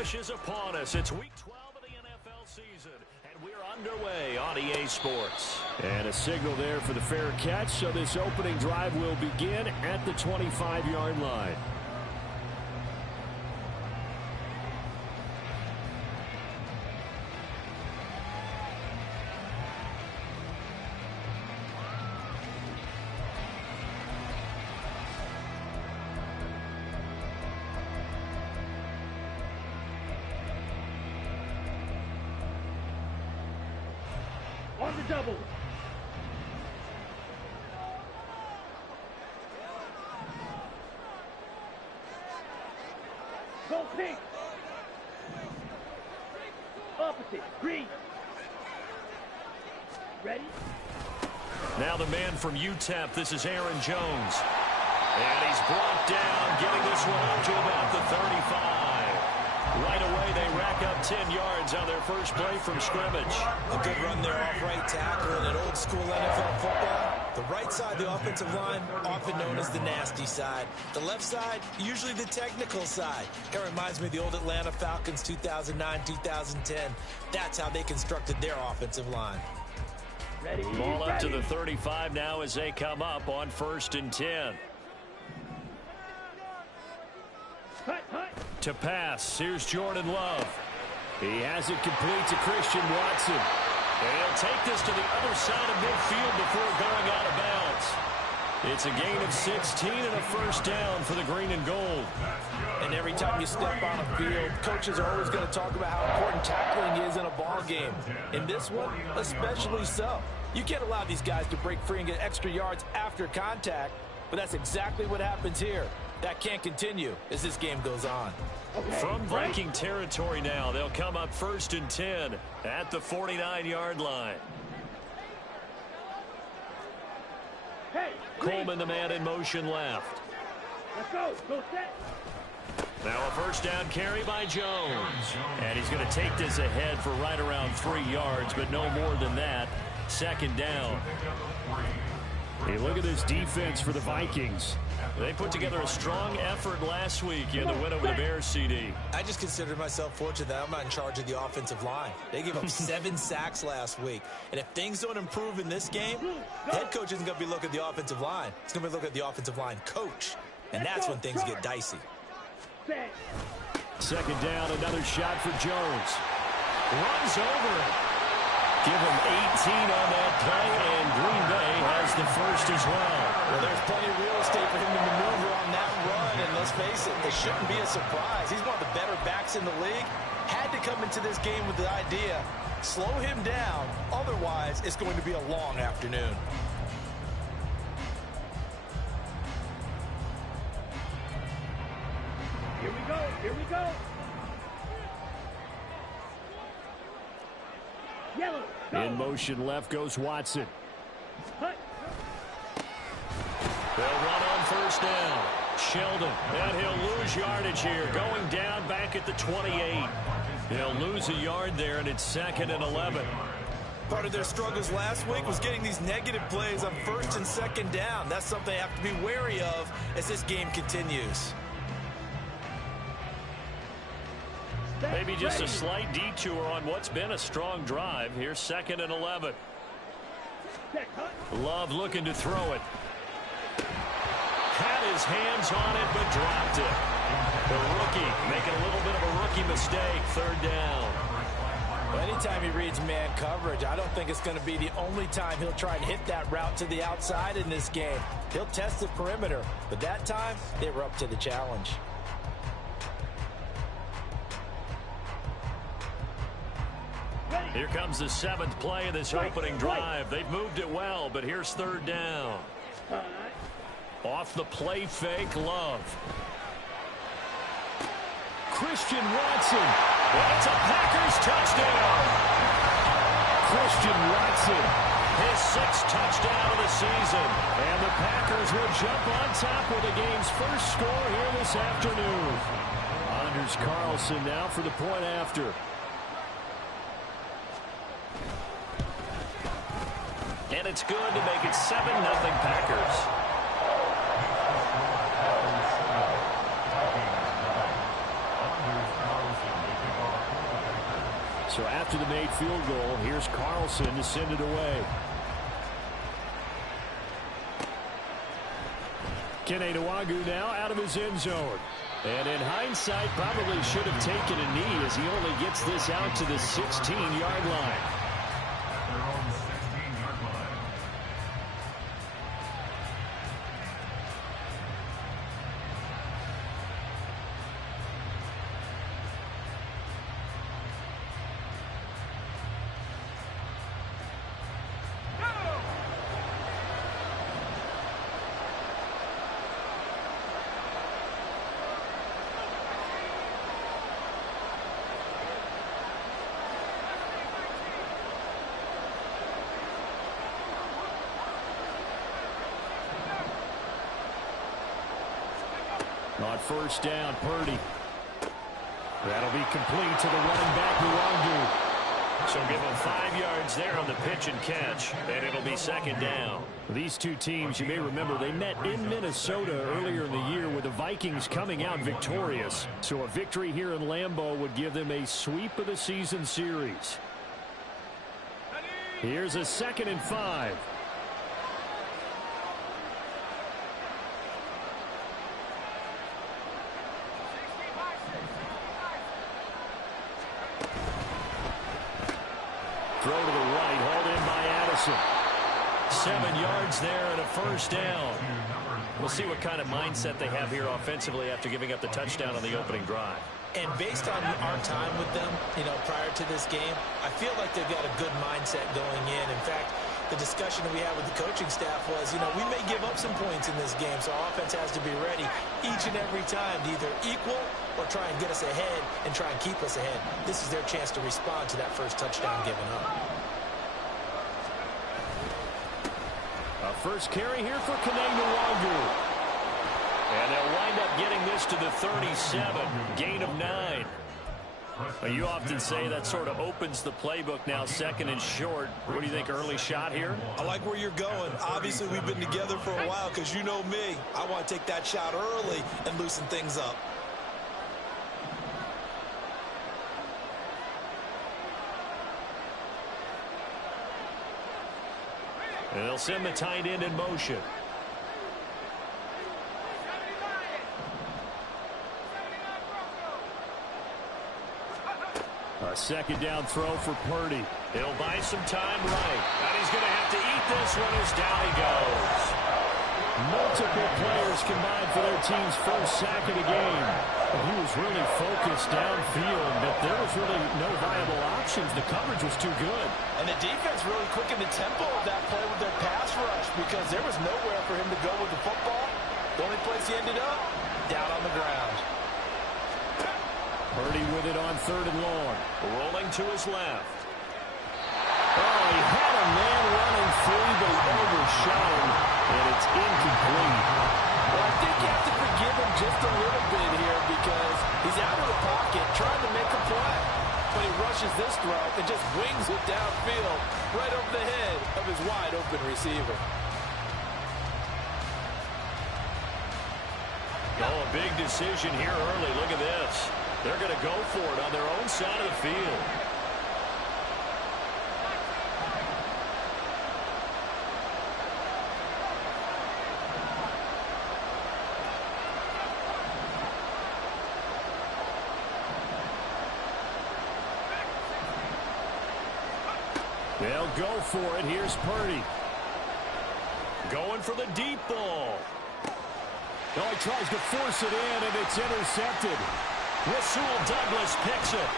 push is upon us. It's week 12 of the NFL season, and we're underway on EA Sports. And a signal there for the fair catch, so this opening drive will begin at the 25-yard line. On the double. Go pink. Opposite. Green. Ready? Now the man from UTEP, this is Aaron Jones. And he's brought down, getting this one up to about the 35. Right away, they rack up 10 yards on their first play from scrimmage. A good run there off right tackle in an old-school NFL football. The right side, the offensive line, often known as the nasty side. The left side, usually the technical side. It reminds me of the old Atlanta Falcons 2009-2010. That's how they constructed their offensive line. Ready? Ball up to the 35 now as they come up on 1st and 10. To pass, here's Jordan Love. He has it complete to Christian Watson. And he'll take this to the other side of midfield before going out of bounds. It's a gain of 16 and a first down for the green and gold. And every time you step on a field, coaches are always going to talk about how important tackling is in a ball game. In this one, especially so. You can't allow these guys to break free and get extra yards after contact, but that's exactly what happens here. That can't continue as this game goes on. From Viking territory now, they'll come up 1st and 10 at the 49-yard line. Hey, Coleman, the man in motion left. let's go. Go set. Now a first down carry by Jones. And he's going to take this ahead for right around 3 yards, but no more than that. 2nd down. Hey, look at this defense for the Vikings. They put together a strong effort last week in the win over the Bears, CD. I just consider myself fortunate that I'm not in charge of the offensive line. They gave up 7 sacks last week. And if things don't improve in this game, the head coach isn't going to be looking at the offensive line. He's going to be looking at the offensive line coach. And that's when things get dicey. 2nd down, another shot for Jones. Runs over it. Give him 18 on that play, and Green Bay has the first as well. Well, there's plenty of real estate for him to maneuver on that run, and let's face it, it shouldn't be a surprise. He's one of the better backs in the league. Had to come into this game with the idea, slow him down, otherwise it's going to be a long afternoon. Here we go. Here we go. Yellow. Go. In motion left goes Watson. Hut. They'll run on 1st down. Sheldon, and he'll lose yardage here, going down back at the 28. They'll lose a yard there, and it's 2nd and 11. Part of their struggles last week was getting these negative plays on 1st and 2nd down. That's something they have to be wary of as this game continues. Maybe just a slight detour on what's been a strong drive. Here's 2nd and 11. Love looking to throw it. Had his hands on it, but dropped it. The rookie making a little bit of a rookie mistake. 3rd down. Well, anytime he reads man coverage, I don't think it's going to be the only time he'll try and hit that route to the outside in this game. He'll test the perimeter, but that time, they were up to the challenge. Here comes the 7th play of this opening drive. They've moved it well, but here's 3rd down. Off the play fake, Love. Christian Watson. And it's a Packers touchdown. Christian Watson. His 6th touchdown of the season. And the Packers will jump on top with the game's first score here this afternoon. Anders Carlson now for the point after. And it's good to make it 7-0 Packers. So after the made field goal, here's Carlson to send it away. Kenenuagu now out of his end zone. And in hindsight, probably should have taken a knee as he only gets this out to the 16-yard line. On first down, Purdy. That'll be complete to the running back, Nwangu. So give him 5 yards there on the pitch and catch, and it'll be second down. These two teams, you may remember, they met in Minnesota earlier in the year with the Vikings coming out victorious. So a victory here in Lambeau would give them a sweep of the season series. Here's a 2nd and 5. Throw to the right, hauled in by Addison. 7 yards there and a first down. We'll see what kind of mindset they have here offensively after giving up the touchdown on the opening drive. And based on our time with them, prior to this game, I feel like they've got a good mindset going in. In fact, the discussion that we had with the coaching staff was, we may give up some points in this game, so our offense has to be ready each and every time to either equal or try and get us ahead and try and keep us ahead. This is their chance to respond to that first touchdown given up. A first carry here for Kenenuagu. And they'll wind up getting this to the 37, gain of 9. You often say that sort of opens the playbook now, 2nd and short. What do you think, early shot here? I like where you're going. Obviously, we've been together for a while because you know me. I want to take that shot early and loosen things up. And they'll send the tight end in motion. A 2nd down throw for Purdy. He'll buy some time right. And he's going to have to eat this one as down he goes. Multiple players combined for their team's first sack of the game. He was really focused downfield, but there was really no viable options. The coverage was too good. And the defense really quickened the tempo of that play with their pass rush because there was nowhere for him to go with the football. The only place he ended up, down on the ground. Purdy with it on 3rd and long. Rolling to his left. Oh, he had a man running free, but he overshot him, and it's incomplete. Well, I think you have to forgive him just a little bit here because he's out of the pocket trying to make a play. But he rushes this throw and just wings it downfield right over the head of his wide-open receiver. Oh, a big decision here early. Look at this. They're going to go for it on their own side of the field. They'll go for it. Here's Purdy. Going for the deep ball. Oh, he tries to force it in, and it's intercepted. Rasul Douglas picks it.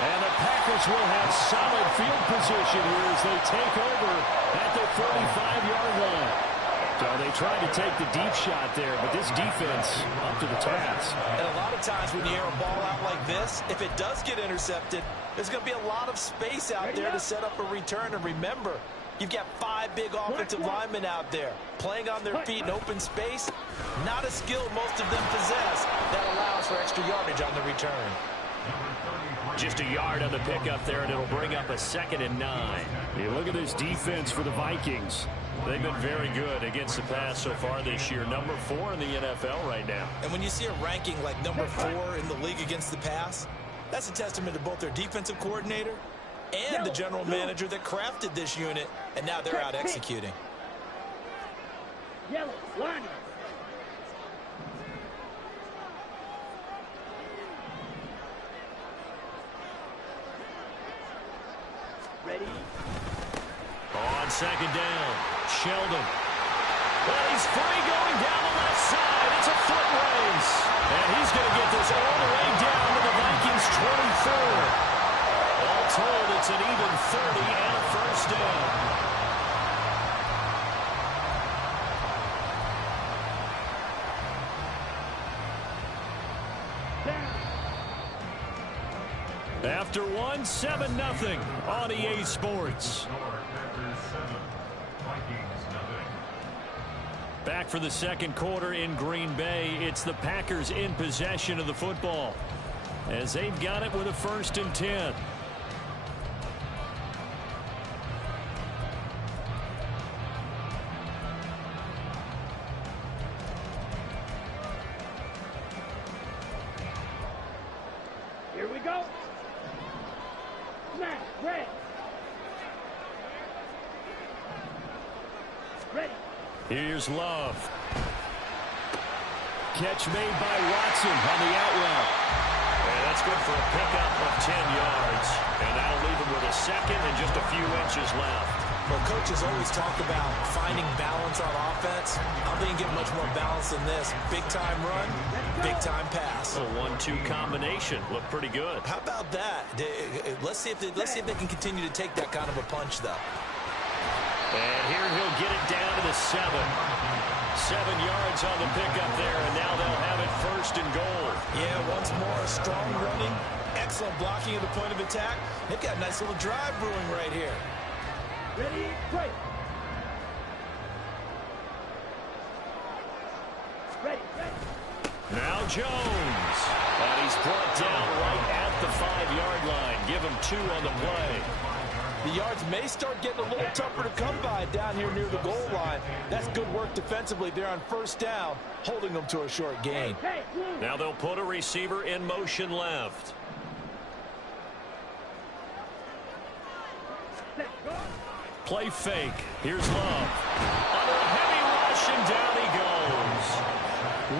And the Packers will have solid field position here as they take over at the 35-yard line. So they tried to take the deep shot there, but this defense up to the task. And a lot of times when you air a ball out like this, if it does get intercepted, there's going to be a lot of space out there to set up a return. And remember, you've got 5 big offensive linemen out there playing on their feet in open space. Not a skill most of them possess that allows for extra yardage on the return. Just a yard on the pickup there, and it'll bring up a 2nd and 9. You look at this defense for the Vikings. They've been very good against the pass so far this year. Number 4 in the NFL right now. And when you see a ranking like number 4 in the league against the pass, That's a testament to both their defensive coordinator and the general manager that crafted this unit, and now they're out executing. Yellow, line. Ready? On second down, Sheldon. Well, he's free going down the left side. It's a foot race. And he's going to get this all the way down to the Vikings' 24. All told, it's an even 30 and a first down. After one, 7-0 on EA Sports. Back for the second quarter in Green Bay. It's the Packers in possession of the football as they've got it with a 1st and 10. Here we go. Smash, red. Ready. Here's Love. Catch made by Watson on the out route. And that's good for a pickup of 10 yards. And that'll leave him with a second and just a few inches left. Well, coaches always talk about finding balance on offense. I don't think you get much more balance than this. Big-time run, big-time pass. A 1-2 combination. Looked pretty good. How about that? Let's see if they can continue to take that kind of a punch, though. And here he'll get it down to the 7. 7 yards on the pickup there, and now they'll have it 1st and goal. Yeah, once more, strong running, excellent blocking at the point of attack. They've got a nice little drive brewing right here. Ready, break. Ready, ready. Now Jones. And he's brought down right at the 5-yard line. Give him 2 on the play. The yards may start getting a little tougher to come by down here near the goal line. That's good work defensively there on 1st down, holding them to a short gain. Hey, blue. Now they'll put a receiver in motion left. Set, go. Play fake. Here's Love. Under a heavy rush, and down he goes.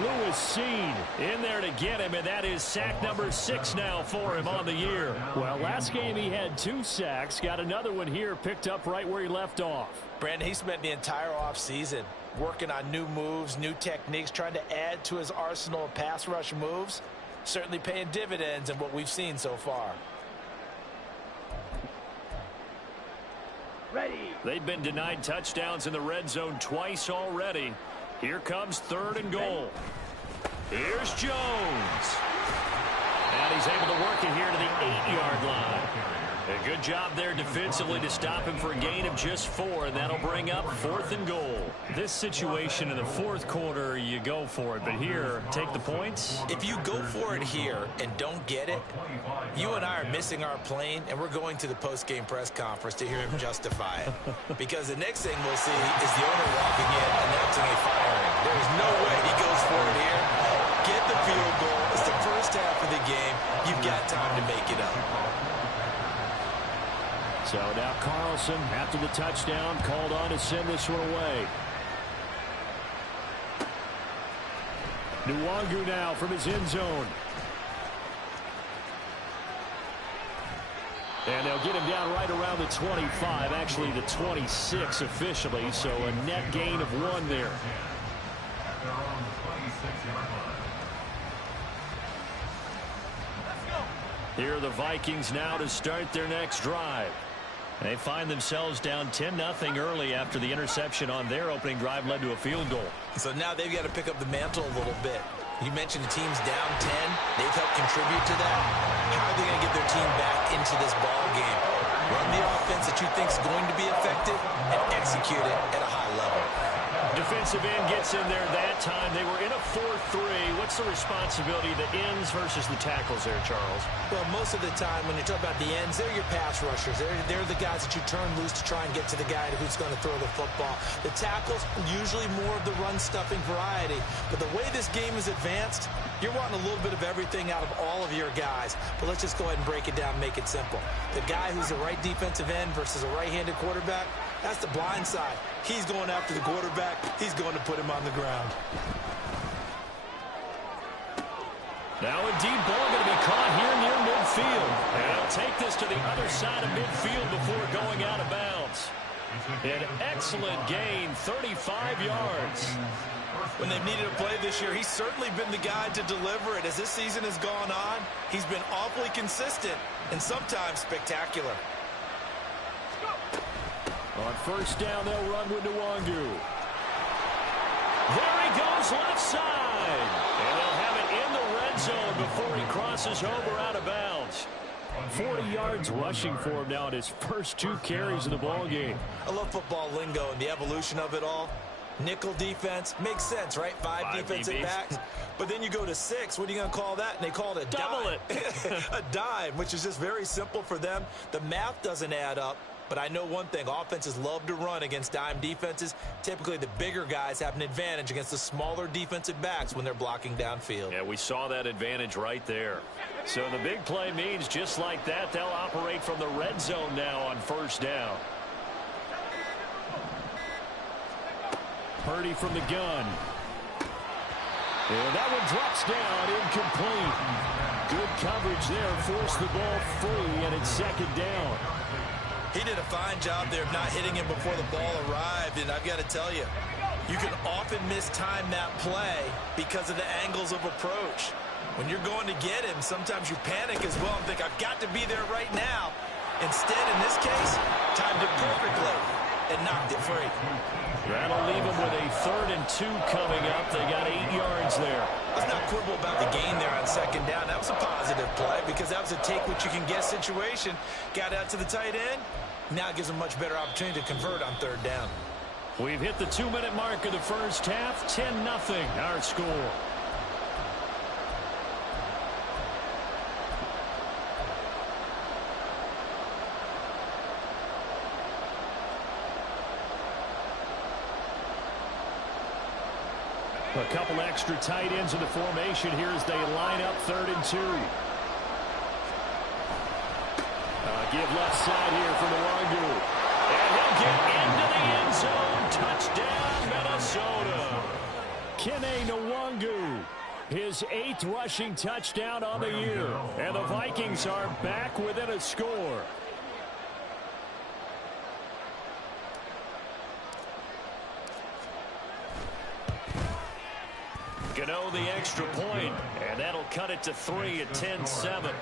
Lewis Seen in there to get him, and that is sack number 6 now for him on the year. Well, last game he had 2 sacks. Got another one here, picked up right where he left off. Brandon, he spent the entire offseason working on new moves, new techniques, trying to add to his arsenal of pass rush moves. Certainly paying dividends in what we've seen so far. Ready. They've been denied touchdowns in the red zone twice already. Here comes 3rd and goal. Here's Jones. And he's able to work it here to the 8-yard line. A good job there defensively to stop him for a gain of just 4, and that'll bring up 4th and goal. This situation in the 4th quarter, you go for it. But here, take the points. If you go for it here and don't get it, you and I are missing our plane, and we're going to the post-game press conference to hear him justify it. Because the next thing we'll see is the owner walking in announcing a firing. There's no way he goes for it here. Get the field goal. It's the first half of the game. You've got time to make it up. So now Carlson, after the touchdown, called on to send this one away. Nwangu now from his end zone. And they'll get him down right around the 25, actually the 26 officially, so a net gain of 1 there. Here are the Vikings now to start their next drive. They find themselves down 10-0 early after the interception on their opening drive led to a field goal. So now they've got to pick up the mantle a little bit. You mentioned the team's down 10. They've helped contribute to that. How are they going to get their team back into this ball game? Run the offense that you think is going to be effective and execute it at a high level. Defensive end gets in there that time. They were in a 4-3. What's the responsibility of the ends versus the tackles there, Charles? Well, most of the time when you talk about the ends, they're your pass rushers. They're the guys that you turn loose to try and get to the guy who's going to throw the football. The tackles, usually more of the run-stuffing variety. But the way this game is advanced, You're wanting a little bit of everything out of all of your guys, but let's just go ahead and break it down and make it simple. The guy who's the right defensive end versus a right-handed quarterback, that's the blind side. He's going after the quarterback. He's going to put him on the ground. Now a deep ball going to be caught here near midfield. And he'll take this to the other side of midfield before going out of bounds. An excellent gain, 35 yards. When they've needed a play this year, he's certainly been the guy to deliver it. As this season has gone on, he's been awfully consistent and sometimes spectacular. On first down, they'll run with Nwangu. There he goes left side. And they'll have it in the red zone before he crosses over out of bounds. 40 yards rushing for him now in his first 2 carries of the ball game. I love football lingo and the evolution of it all. Nickel defense makes sense, right? 5 defensive DBs. backs. But then you go to 6. What are you going to call that? And they call it a Double dime. A dime, which is just very simple for them. The math doesn't add up. But I know one thing, offenses love to run against dime defenses. Typically, the bigger guys have an advantage against the smaller defensive backs when they're blocking downfield. Yeah, we saw that advantage right there. So the big play means just like that, they'll operate from the red zone now on first down. Purdy from the gun. And that one drops down, incomplete. Good coverage there, forced the ball free, and it's second down. He did a fine job there of not hitting him before the ball arrived, and I've got to tell you, you can often mistime that play because of the angles of approach. When you're going to get him, sometimes you panic as well and think, I've got to be there right now. Instead, in this case, timed it perfectly and knocked it free. That'll leave him with a 3rd and 2 coming up. They got 8 yards there. Let's not quibble about the gain there on second down. That was a positive play because that was a take-what-you-can-get situation. Got out to the tight end. Now it gives them a much better opportunity to convert on 3rd down. We've hit the 2-minute mark of the first half. 10-0 our score. A couple extra tight ends in the formation here as they line up 3rd and 2. Give left side here for Nwangu. And he'll get into the end zone. Touchdown, Minnesota. Kene Nwangu, his 8th rushing touchdown on the year. And the Vikings are back within a score. Gano the extra point, and that'll cut it to 3 at 10-7.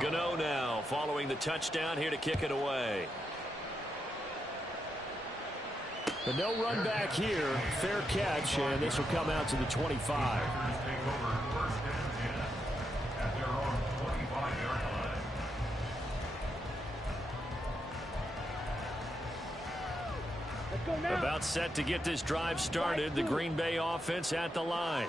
Gano now following the touchdown here to kick it away. But no run back here. Fair catch, and this will come out to the 25. About set to get this drive started. The Green Bay offense at the line.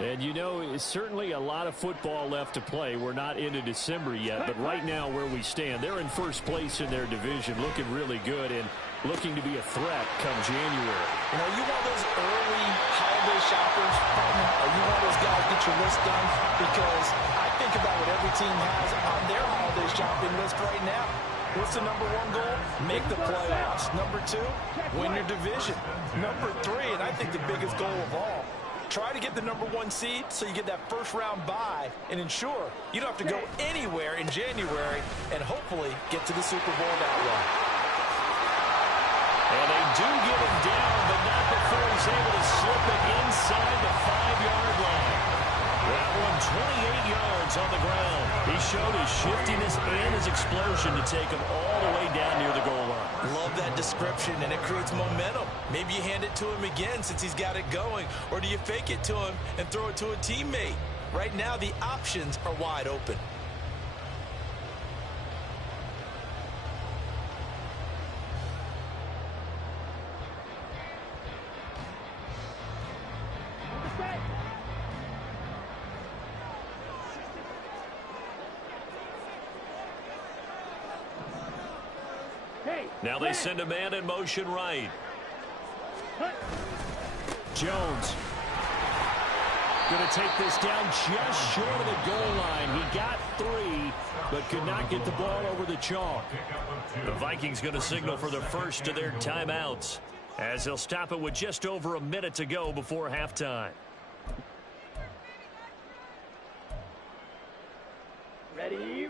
And you know, it's certainly a lot of football left to play. We're not into December yet, but right now where we stand, they're in first place in their division, looking really good and looking to be a threat come January. You know, you want those early holiday shoppers, partner, or you want those guys get your list done? Because I think about what every team has on their holiday shopping list right now. What's the number 1 goal? Make the playoffs. Number 2, win your division. Number 3, and I think the biggest goal of all, try to get the number 1 seed so you get that first-round bye and ensure you don't have to go anywhere in January and hopefully get to the Super Bowl that way. And they do get him down, but not before he's able to slip it inside the 5-yard line. That one 28 yards on the ground. He showed his shiftiness and his explosion to take him all the way down near the goal line. Love that description, and it creates momentum. Maybe you hand it to him again since he's got it going, or do you fake it to him and throw it to a teammate? Right now, the options are wide open. Now they send a man in motion right. Jones. Going to take this down just short of the goal line. He got 3, but could not get the ball over the chalk. The Vikings going to signal for the first of their timeouts, as they'll stop it with just over a minute to go before halftime.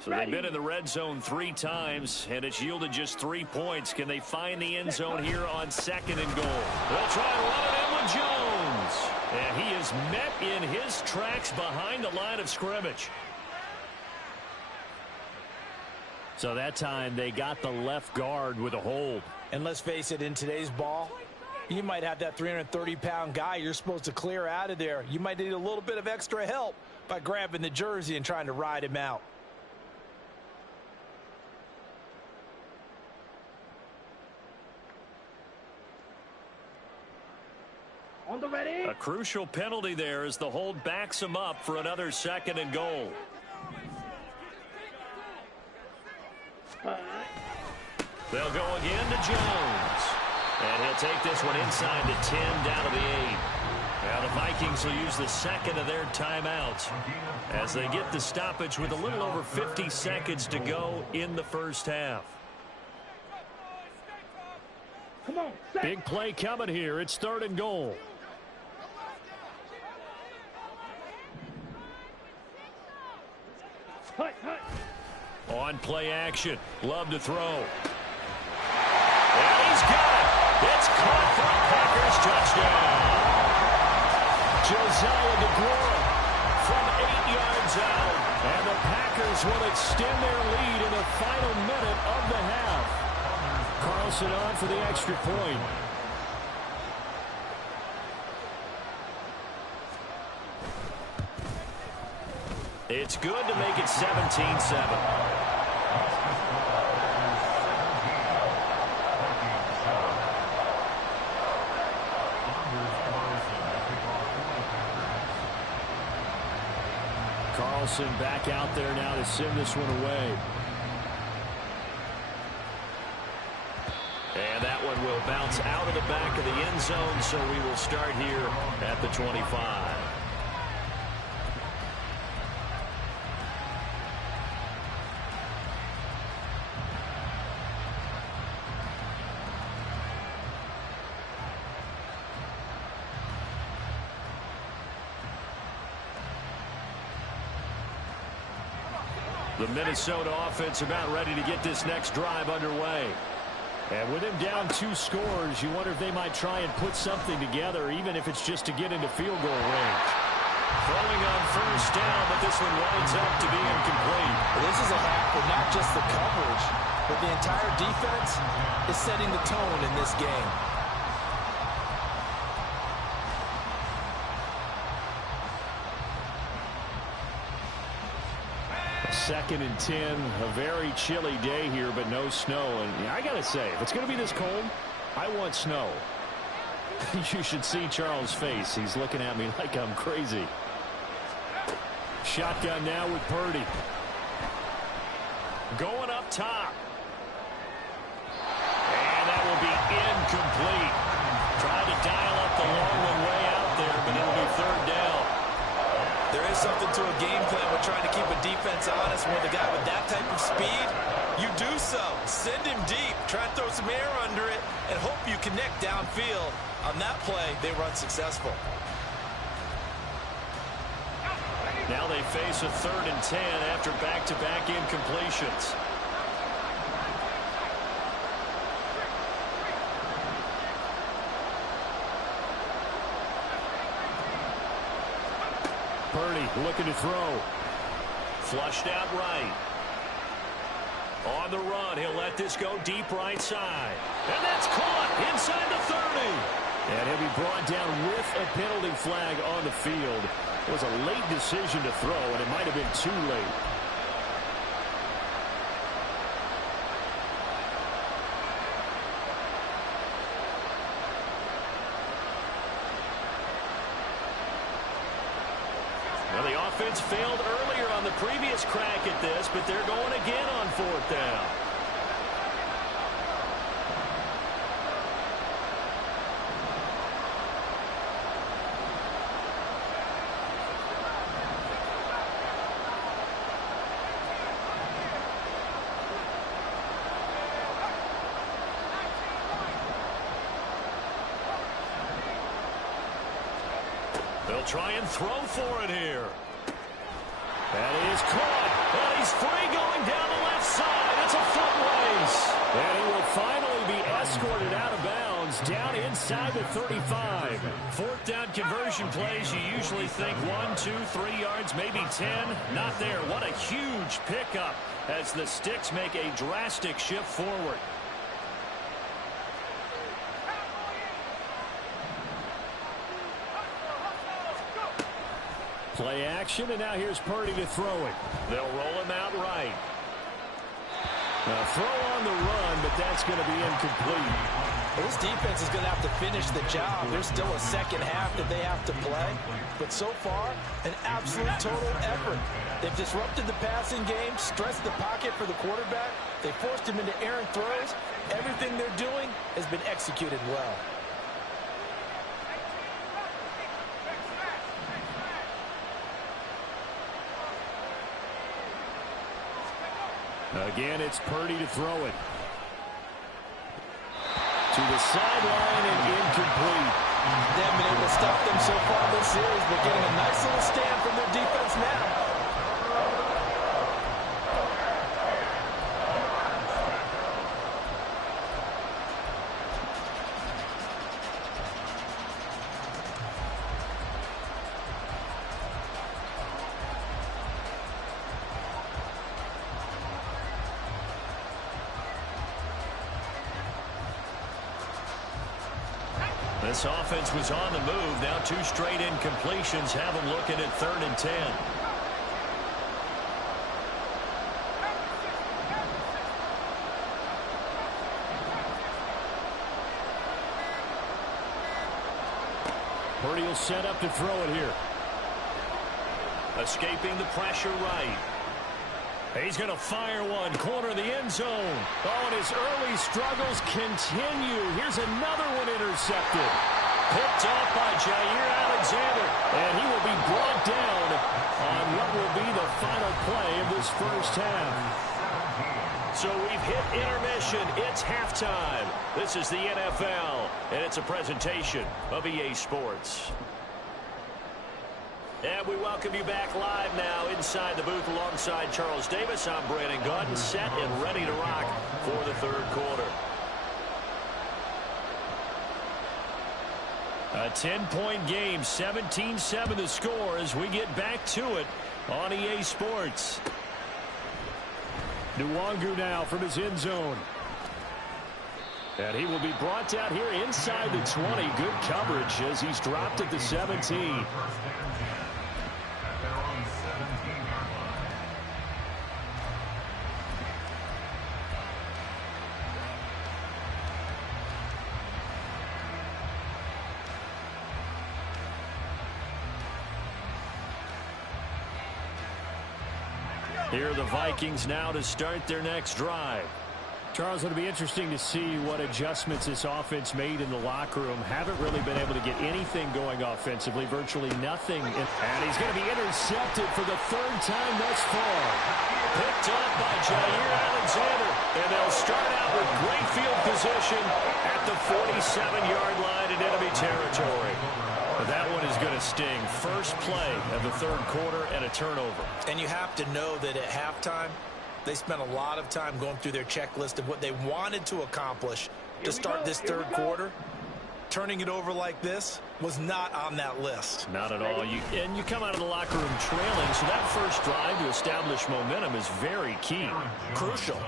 So they've been in the red zone 3 times, and it's yielded just 3 points. Can they find the end zone here on 2nd and goal? They'll try and run it in with Jones. And he is met in his tracks behind the line of scrimmage. So that time they got the left guard with a hold. And let's face it, in today's ball, you might have that 330-pound guy you're supposed to clear out of there. You might need a little bit of extra help by grabbing the jersey and trying to ride him out. On the ready. A crucial penalty there as the hold backs him up for another 2nd and goal. They'll go again to Jones. And he'll take this one inside the 10, down to the 8. Now the Vikings will use the 2nd of their timeouts as they get the stoppage with a little over 50 seconds to go in the first half. Come on. Big play coming here. It's 3rd and goal. On play action. Love to throw. And he's got it. It's caught for a Packers touchdown. Josiah DeGuara from 8 yards out. And the Packers will extend their lead in the final minute of the half. Carlson on for the extra point. It's good to make it 17-7. Carlson back out there now to send this one away. And that one will bounce out of the back of the end zone, so we will start here at the 25. The Minnesota offense about ready to get this next drive underway. And with him down 2 scores, you wonder if they might try and put something together, even if it's just to get into field goal range. Throwing on first down, but this one winds up to be incomplete. This is a half where not just the coverage, but the entire defense is setting the tone in this game. 2nd and 10, a very chilly day here, but no snow. And I got to say, if it's going to be this cold, I want snow. You should see Charles' face. He's looking at me like I'm crazy. Shotgun now with Purdy. Going up top. And that will be incomplete. Trying to dial up the long one way out there, but it'll be 3rd down. There is something to a game plan with trying to keep a defense honest. With a guy with that type of speed, you do so. Send him deep. Try to throw some air under it and hope you connect downfield. On that play, they were unsuccessful. Now they face a 3rd and 10 after back-to-back incompletions. Purdy looking to throw. Flushed out right. On the run, he'll let this go deep right side. And that's caught inside the 30. And he'll be brought down with a penalty flag on the field. It was a late decision to throw, and it might have been too late. Well, the offense failed earlier on the previous crack at this, but they're going again on 4th down. They'll try and throw for it here. That is caught. And he's free going down the left side. It's a foot race. And he will finally be escorted out of bounds down inside the 35. Fourth down conversion plays, you usually think 1, 2, 3 yards, maybe 10. Not there. What a huge pickup as the Sticks make a drastic shift forward. Play action, and now here's Purdy to throw it. They'll roll him out right. Throw on the run, but that's going to be incomplete. Well, this defense is going to have to finish the job. There's still a second half that they have to play. But so far, an absolute total effort. They've disrupted the passing game, stressed the pocket for the quarterback. They forced him into errant throws. Everything they're doing has been executed well. Again, it's Purdy to throw it. To the sideline and incomplete. They haven't been able to stop them so far this series, but getting a nice little stand from their defense now. This offense was on the move. Now 2 straight incompletions have them looking at 3rd and 10. Purdy will set up to throw it here. Escaping the pressure right. He's going to fire one. Corner of the end zone. Oh, and his early struggles continue. Here's another one intercepted. Picked off by Jair Alexander. And he will be brought down on what will be the final play of this first half. So we've hit intermission. It's halftime. This is the NFL, and it's a presentation of EA Sports. And we welcome you back live now inside the booth alongside Charles Davis. I'm Brandon Gaudin, set and ready to rock for the third quarter. A 10-point game, 17-7 the score as we get back to it on EA Sports. Nwangu now from his end zone. And he will be brought down here inside the 20. Good coverage as he's dropped at the 17. Here are the Vikings now to start their next drive. Charles, it'll be interesting to see what adjustments this offense made in the locker room. Haven't really been able to get anything going offensively, virtually nothing. And he's going to be intercepted for the 3rd time thus far. Picked up by Jair Alexander. And they'll start out with great field position at the 47-yard line in enemy territory. But that one is going to sting. First play of the third quarter and a turnover. And you have to know that at halftime, they spent a lot of time going through their checklist of what they wanted to accomplish to start this third quarter. Turning it over like this was not on that list. Not at all. And you come out of the locker room trailing, so that first drive to establish momentum is very key. Crucial.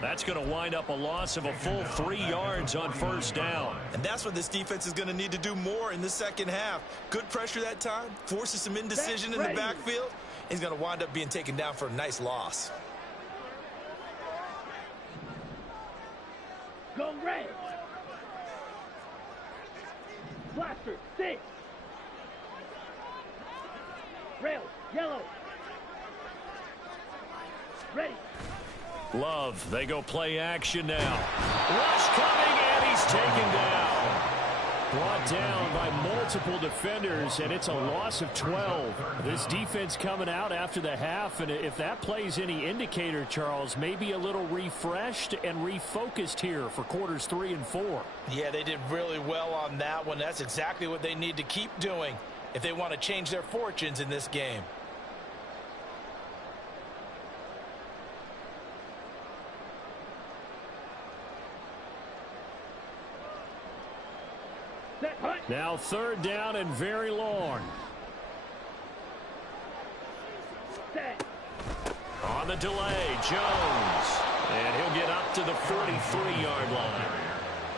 That's going to wind up a loss of a full 3 yards on first down. And that's what this defense is going to need to do more in the second half. Good pressure that time, forces some indecision in the backfield. He's going to wind up being taken down for a nice loss. Go red. Blaster, 6. Rail, yellow. Ready. Love, they go play action now. Rush coming, and he's taken down. Brought down by multiple defenders, and it's a loss of 12. This defense coming out after the half, and if that plays any indicator, Charles, maybe a little refreshed and refocused here for quarters 3 and 4. Yeah, they did really well on that one. That's exactly what they need to keep doing if they want to change their fortunes in this game. Now 3rd down and very long. On the delay, Jones. And he'll get up to the 43-yard line.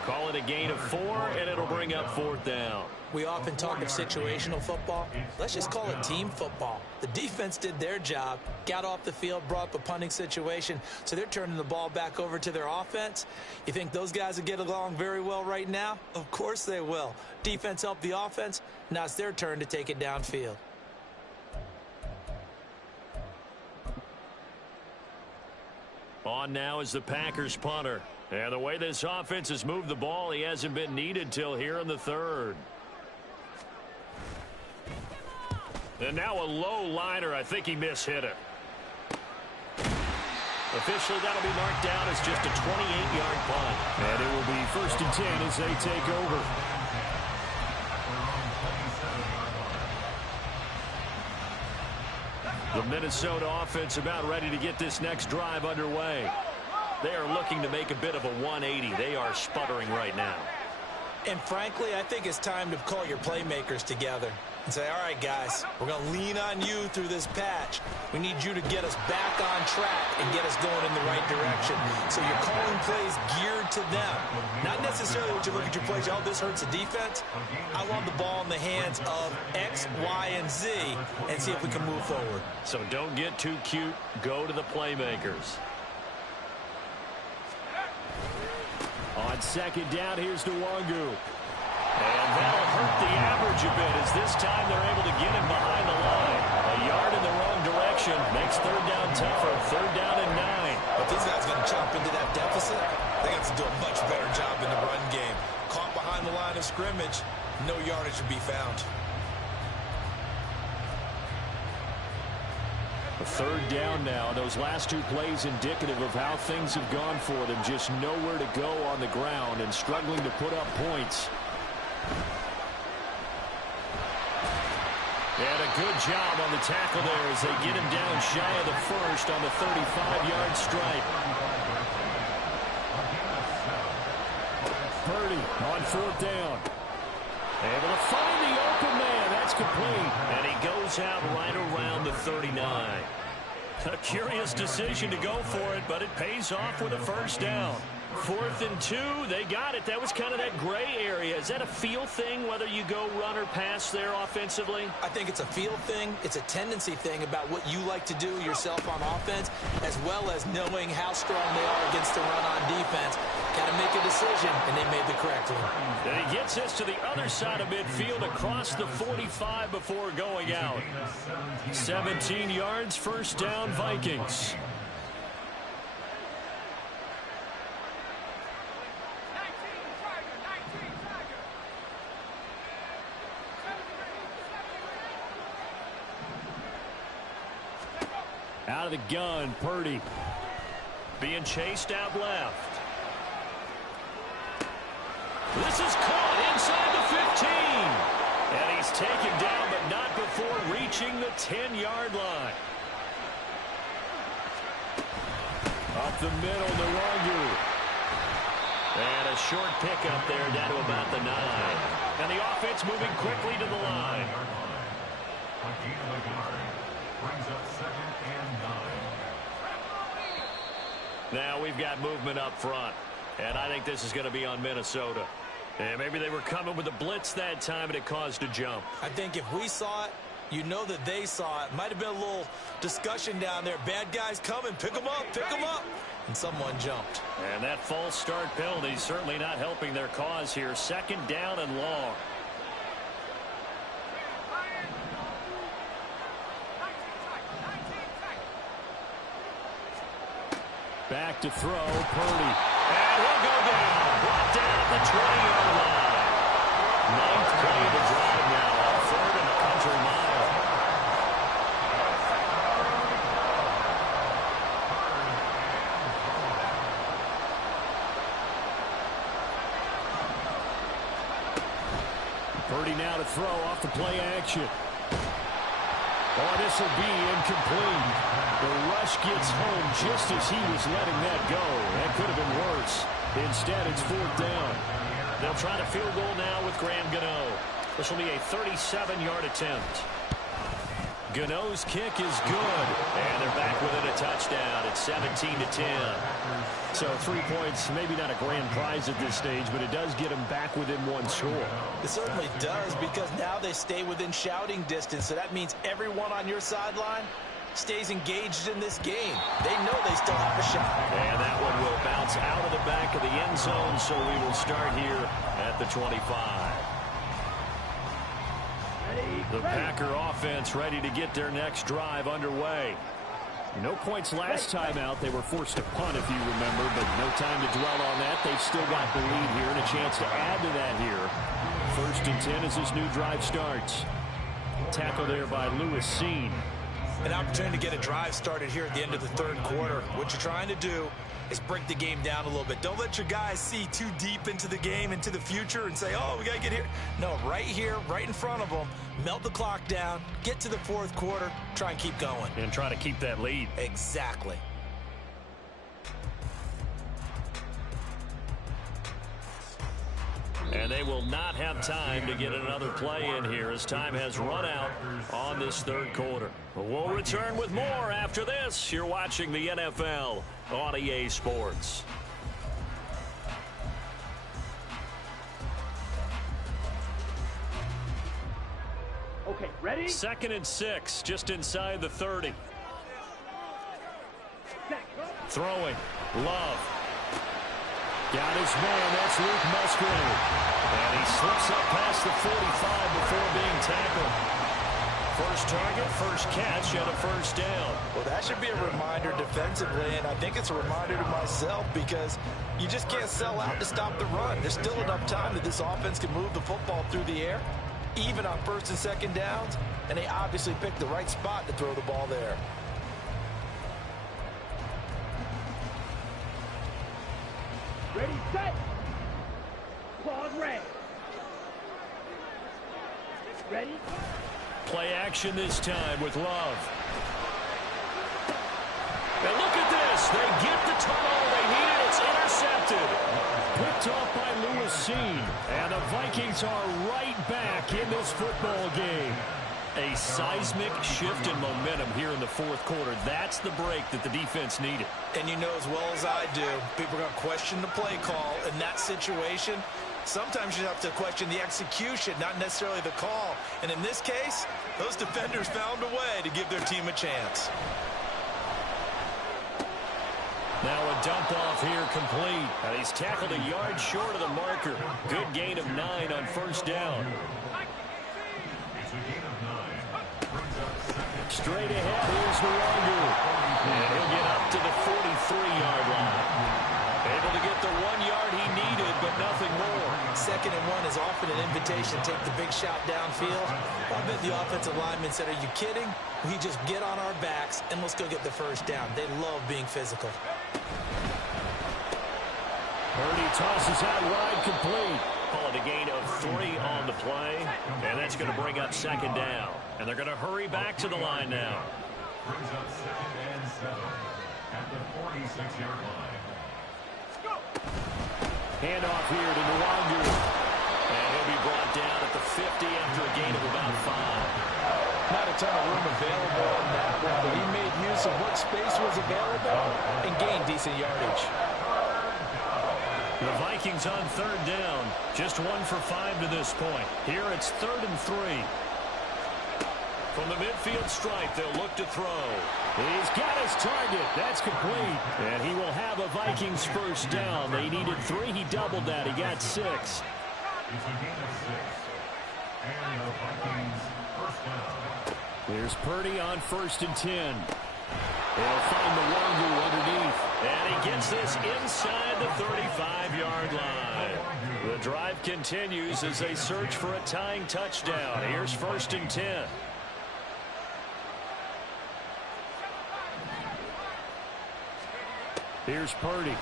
Call it a gain of 4, and it'll bring up 4th down. We often talk of situational football. Let's just call it team football. The defense did their job, got off the field, brought up a punting situation, so they're turning the ball back over to their offense. You think those guys will get along very well right now? Of course they will. Defense helped the offense. Now it's their turn to take it downfield. On now is the Packers punter. And the way this offense has moved the ball, he hasn't been needed till here in the 3rd. And now a low liner. I think he mishit it. Officially, that'll be marked down as just a 28-yard punt. And it will be 1st and 10 as they take over. The Minnesota offense about ready to get this next drive underway. They are looking to make a bit of a 180. They are sputtering right now. And frankly, I think it's time to call your playmakers together and say, all right, guys, we're going to lean on you through this patch. We need you to get us back on track and get us going in the right direction. So you're calling plays geared to them. Not necessarily what you look at your plays, oh, this hurts the defense. I want the ball in the hands of X, Y, and Z and see if we can move forward. So don't get too cute. Go to the playmakers. On 2nd down, here's Nwangu. And that'll hurt the average a bit as this time they're able to get him behind the line. A yard in the wrong direction makes 3rd down tougher. 3rd down and 9. But these guys are going to chop into that deficit. They have to do a much better job in the run game. Caught behind the line of scrimmage, no yardage to be found. A 3rd down now. Those last 2 plays indicative of how things have gone for them. Just nowhere to go on the ground and struggling to put up points. And a good job on the tackle there as they get him down shy of the 1st on the 35-yard stripe. Purdy on 4th down. Able to find the open man. That's complete. And he goes out right around the 39. A curious decision to go for it, but it pays off with a 1st down. 4th and 2, they got it. That was kind of that gray area. Is that a feel thing, whether you go run or pass there offensively? I think it's a feel thing. It's a tendency thing about what you like to do yourself on offense, as well as knowing how strong they are against the run on defense. Got to make a decision, and they made the correct one. And he gets us to the other side of midfield across the 45 before going out. 17 yards, 1st down, Vikings. Out of the gun, Purdy. Being chased out left. This is caught inside the 15. And he's taken down, but not before reaching the 10-yard line. Up the middle, Nwangu. And a short pickup there down to about the 9. And the offense moving quickly to the line. Now we've got movement up front. And I think this is going to be on Minnesota. And maybe they were coming with a blitz that time and it caused a jump. I think if we saw it, you know that they saw it. Might have been a little discussion down there. Bad guys coming. Pick them up. Pick them up. And someone jumped. And that false start penalty is certainly not helping their cause here. 2nd down and long. Back to throw, Purdy. And he'll go down. Brought down at the 20-yard line. 9th play of the drive now. 3rd and a country mile. Purdy now to throw off the play action. Oh, this will be incomplete. The rush gets home just as he was letting that go. That could have been worse. Instead, it's 4th down. They'll try to field goal now with Graham Gano. This will be a 37-yard attempt. Gano's kick is good. And they're back within a touchdown. It's 17-10. So 3 points, maybe not a grand prize at this stage, but it does get them back within one score. It certainly does, because now they stay within shouting distance. So that means everyone on your sideline stays engaged in this game. They know they still have a shot. And that one will bounce out of the back of the end zone, so we will start here at the 25. The Packer offense ready to get their next drive underway. No points last time out. They were forced to punt, if you remember, but no time to dwell on that. They've still got the lead here and a chance to add to that here. 1st and 10 as this new drive starts. Tackle there by Lewis Seen. An opportunity to get a drive started here at the end of the 3rd quarter. What you're trying to do is break the game down a little bit. Don't let your guys see too deep into the game, into the future, and say, oh, we got to get here. No, right here, right in front of them, melt the clock down, get to the 4th quarter, try and keep going. And try to keep that lead. Exactly. And they will not have time to get another play in here as time has run out on this 3rd quarter. We'll return with more after this. You're watching the NFL on EA Sports. Okay, ready? 2nd and 6, just inside the 30. Throwing. Love. Got his man. That's Luke Musgrave. And he slips up past the 45 before being tackled. First target, first catch, and a 1st down. Well, that should be a reminder defensively, and I think it's a reminder to myself, because you just can't sell out to stop the run. There's still enough time that this offense can move the football through the air, even on 1st and 2nd downs, and they obviously picked the right spot to throw the ball there. Ready, set. Claws red. Ready? Play action this time with Love. And look at this. They get the tunnel they needed. It's intercepted. Picked off by Lewis Seen. And the Vikings are right back in this football game. A seismic shift in momentum here in the 4th quarter. That's the break that the defense needed. And you know as well as I do, people are going to question the play call in that situation. Sometimes you have to question the execution, not necessarily the call. And in this case, those defenders found a way to give their team a chance. Now a dump off here complete. And he's tackled a yard short of the marker. Good gain of 9 on 1st down. Straight ahead, here's Nwangu. And he'll get up to the 43-yard line. Able to get the 1 yard he needed, but nothing more. 2nd and 1 is often an invitation to take the big shot downfield. I bet the offensive lineman said, are you kidding? We just get on our backs and let's go get the 1st down. They love being physical. Purdy tosses out wide complete. Call it a gain of 3 on the play. And that's going to bring up 2nd down. And they're going to hurry back to the line now. Brings up 2nd and 7 at the 46-yard line. Handoff here to Nwangu. And he'll be brought down at the 50 after a gain of about 5. Not a ton of room available on that one, but he made use of what space was available and gained decent yardage. The Vikings on 3rd down. Just 1 for 5 to this point. Here it's 3rd and 3. From the midfield stripe, they'll look to throw. He's got his target. That's complete. And he will have a Vikings 1st down. They needed 3. He doubled that. He got 6. It's a gain of 6. And the Vikings 1st down. Here's Purdy on 1st and 10. They'll find the Nwangu underneath. And he gets this inside the 35-yard line. The drive continues as they search for a tying touchdown. Here's 1st and 10. Here's Purdy.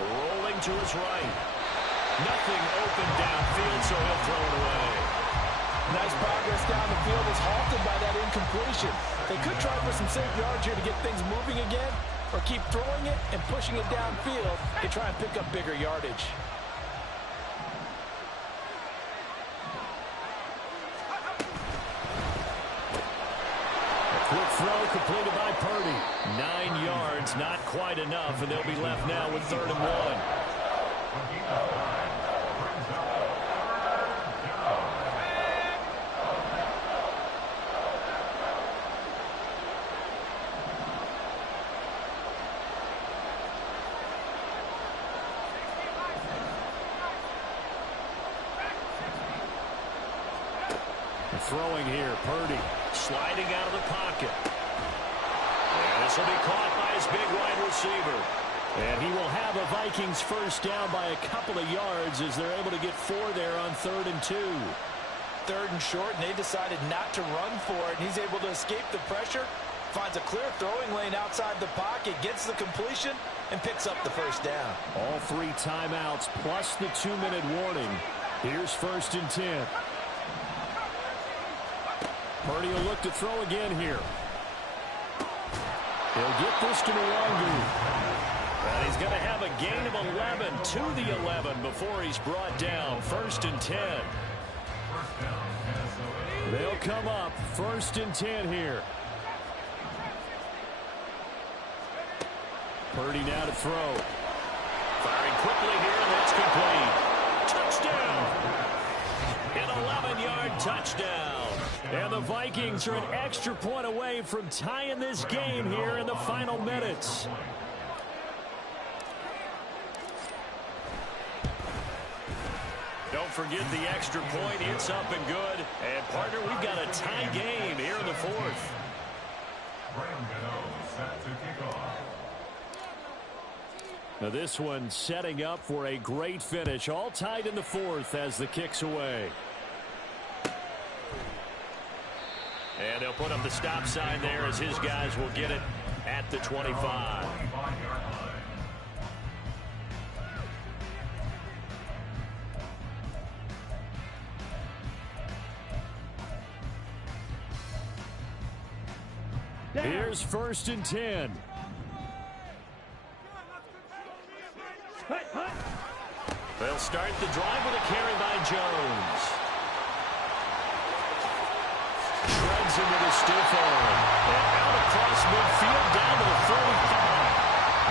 Rolling to his right. Nothing open downfield, so he'll throw it away. progress down the field is halted by that incompletion. They could try for some safe yards here to get things moving again, or keep throwing it and pushing it downfield to try and pick up bigger yardage. Quick throw completed by Purdy. 9 yards, not quite enough, and they'll be left now with 3rd and 1. Throwing here, Purdy sliding out of the pocket. And this will be caught by his big wide receiver. And he will have a Vikings first down by a couple of yards as they're able to get 4 there on 3rd and 2. 3rd and short, and they decided not to run for it. He's able to escape the pressure, finds a clear throwing lane outside the pocket, gets the completion, and picks up the first down. All 3 timeouts plus the 2-minute warning. Here's 1st and 10. Purdy will look to throw again here. He'll get this to Nwangu. And he's going to have a gain of 11 to the 11 before he's brought down. 1st and 10. They'll come up 1st and 10 here. Purdy now to throw. Firing quickly here, and that's complete. Touchdown! An 11-yard touchdown. And the Vikings are an extra point away from tying this game here in the final minutes. Don't forget the extra point. It's up and good. And, partner, we've got a tie game here in the 4th. Now this one setting up for a great finish. All tied in the 4th as the kick's away. And they'll put up the stop sign there as his guys will get it at the 25. Here's 1st and 10. They'll start the drive with a carry by Jones. Shreds him with a stiff arm. And out across midfield down to the 45.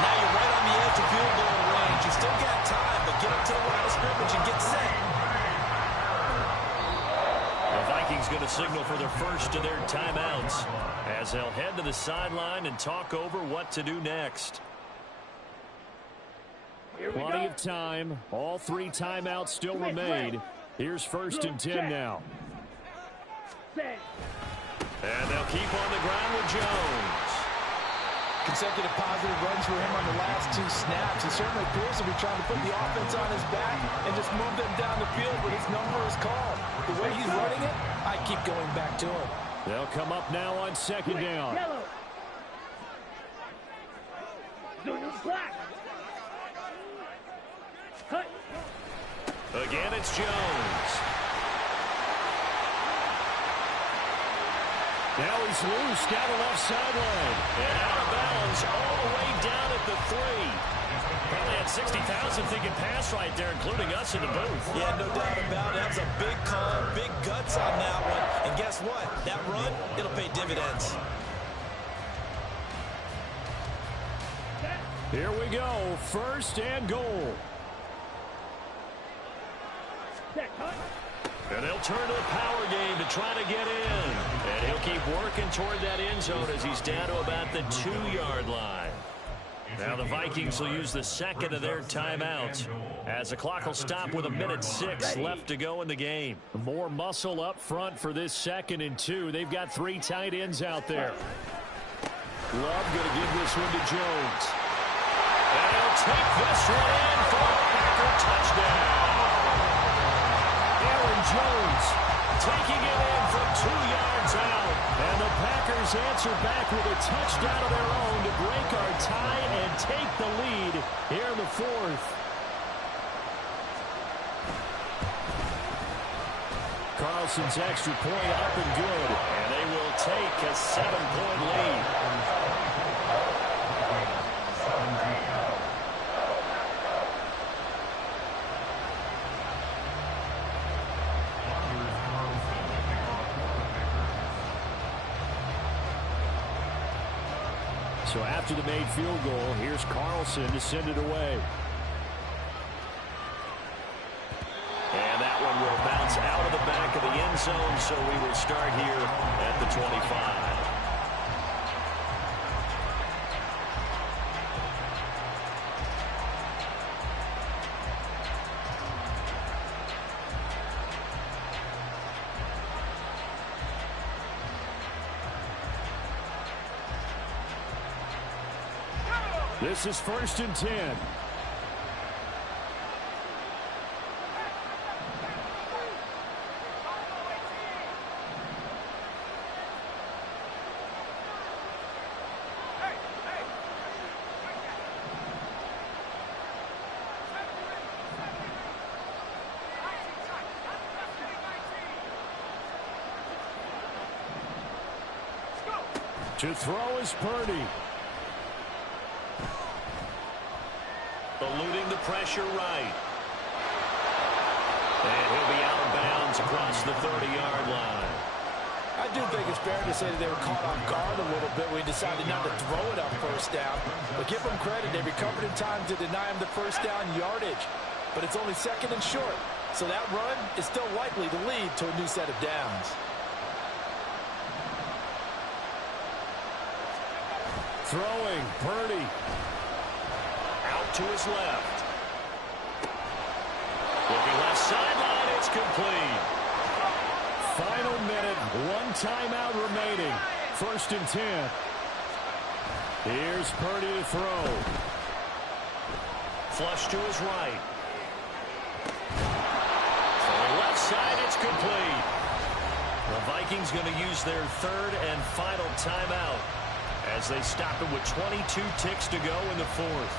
Now you're right on the edge of field goal range. You still got time, but get up to the line of scrimmage and get set. The Vikings going to signal for their first of their timeouts as they'll head to the sideline and talk over what to do next. Plenty of time. All 3 timeouts still remain. Here's 1st and 10 now. And they'll keep on the ground with Jones. Consecutive positive runs for him on the last 2 snaps. He certainly appears to be trying to put the offense on his back and just move them down the field, but his number is called. The way he's running it, I keep going back to him. They'll come up now on 2nd down. Yellow. Black. Cut. Again, it's Jones. Now he's loose down the left sideline. And out of bounds all the way down at the 3. Probably had 60,000 thinking pass right there, including us in the booth. Yeah, no doubt about it. That was a big call, big guts on that one. And guess what? That run, it'll pay dividends. Here we go. 1st and goal. And they'll turn to the power game to try to get in. And he'll keep working toward that end zone as he's down to about the 2-yard line. Now the Vikings will use the 2nd of their timeouts as the clock will stop with 1:06 left to go in the game. More muscle up front for this 2nd and 2. They've got 3 tight ends out there. Love going to give this one to Jones. And he'll take this one in for a Packer touchdown. Aaron Jones taking it in from 2 yards out. And the Packers answer back with a touchdown of their own to break our tie and take the lead here in the 4th. Carlson's extra point up and good. And they will take a 7-point lead. So after the made field goal, here's Carlson to send it away. And that one will bounce out of the back of the end zone, so we will start here at the 25. This is 1st and 10. To throw is Purdy. Eluding the pressure right. And he'll be out of bounds across the 30-yard line. I do think it's fair to say that they were caught off guard a little bit when he decided not to throw it on 1st down. But give them credit, they recovered in time to deny him the 1st down yardage. But it's only 2nd and short. So that run is still likely to lead to a new set of downs. Throwing, Purdy. Out to his left. Looking left sideline, it's complete. Final minute, 1 timeout remaining. 1st and 10. Here's Purdy to throw. Flush to his right. Throwing left side, it's complete. The Vikings going to use their 3rd and final timeout as they stop it with 22 ticks to go in the 4th.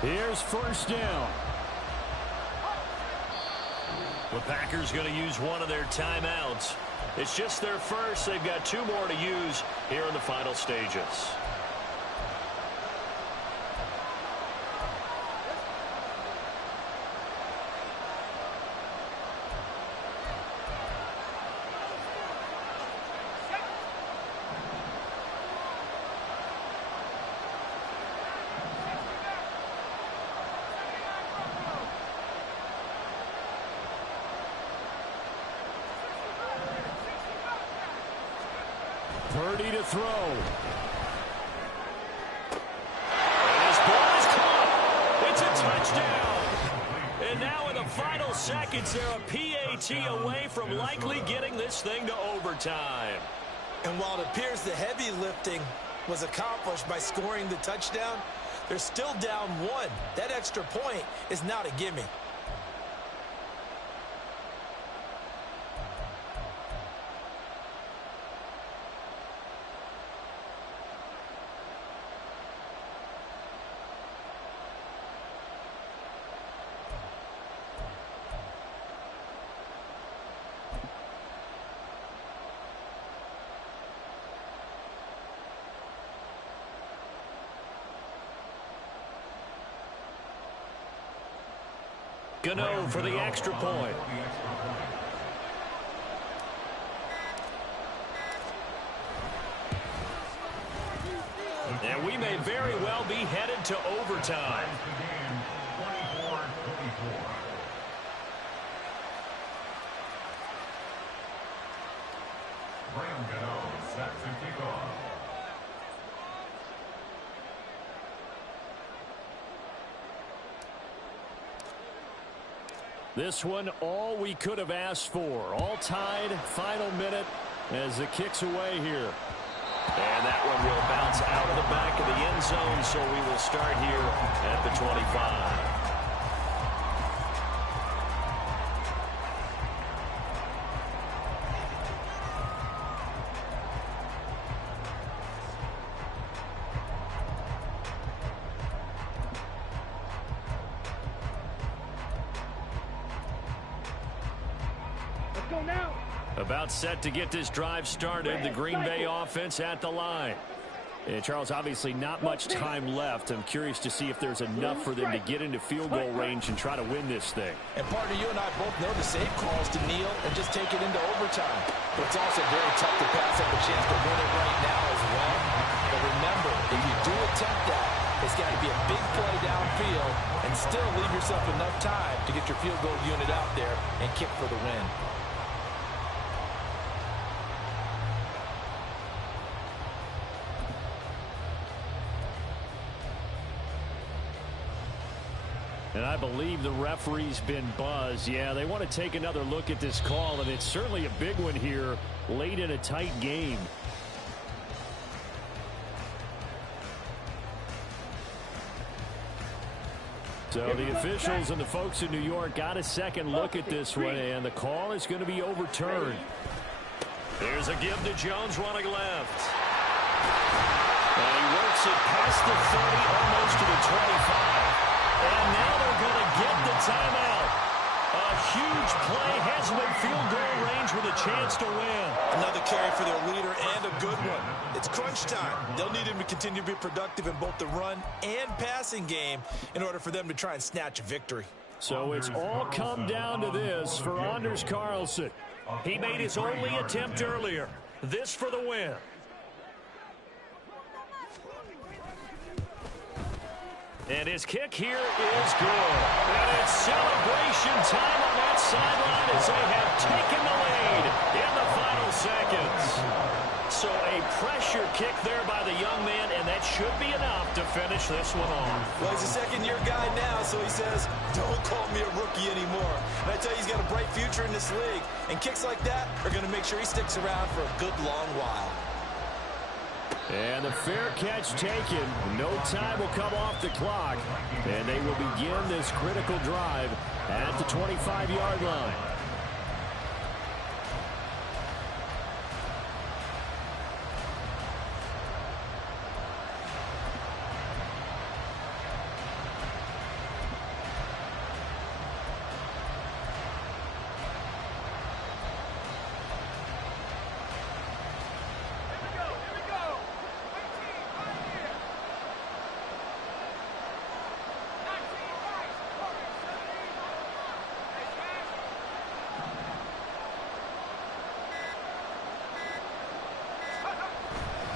Here's 1st down. The Packers going to use one of their timeouts. It's just their first. They've got 2 more to use here in the final stages. Purdy to throw. And his ball is caught. It's a touchdown. And now in the final seconds, they're a PAT away from likely getting this thing to overtime. And while it appears the heavy lifting was accomplished by scoring the touchdown, they're still down 1. That extra point is not a gimme. Gano for the extra point. And we may very well be headed to overtime. This one, all we could have asked for. All tied, final minute as it kicks away here. And that one will bounce out of the back of the end zone, so we will start here at the 25. Go now. About set to get this drive started. The Green Bay offense at the line. And Charles, obviously not much time left. I'm curious to see if there's enough for them to get into field goal range and try to win this thing. And partner, you and I both know the save calls to kneel and just take it into overtime. But it's also very tough to pass up a chance to win it right now as well. But remember, if you do attempt that, it's got to be a big play downfield and still leave yourself enough time to get your field goal unit out there and kick for the win. And I believe the referee's been buzzed. Yeah, they want to take another look at this call, and it's certainly a big one here late in a tight game. So the officials and the folks in New York got a second look at this one, and the call is going to be overturned. There's a give to Jones running left. And he works it past the 30, almost to the 25. And now they're going to get the timeout. A huge play has them in field goal range with a chance to win. Another carry for their leader and a good one. It's crunch time. They'll need him to continue to be productive in both the run and passing game in order for them to try and snatch a victory. So it's all come down to this for Anders Carlson. He made his only attempt earlier. This for the win. And his kick here is good. And it's celebration time on that sideline as they have taken the lead in the final seconds. So a pressure kick there by the young man, and that should be enough to finish this one off. Well, he's a second-year guy now, so he says, don't call me a rookie anymore. And I tell you, he's got a bright future in this league. And kicks like that are going to make sure he sticks around for a good long while. And the fair catch taken. No time will come off the clock. And they will begin this critical drive at the 25-yard line.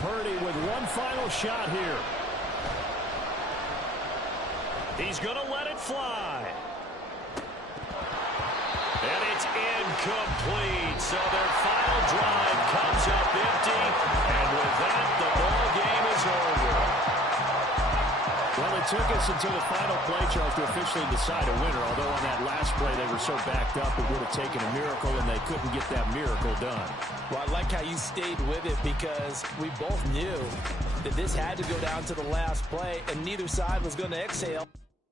Purdy with one final shot here. He's going to let it fly. And it's incomplete. So their final drive comes up empty. And with that, the ball game is over. Well, it took us until the final play, Charles, to officially decide a winner. Although on that last play they were so backed up, it would have taken a miracle, and they couldn't get that miracle done. Well, I like how you stayed with it because we both knew that this had to go down to the last play, and neither side was going to exhale.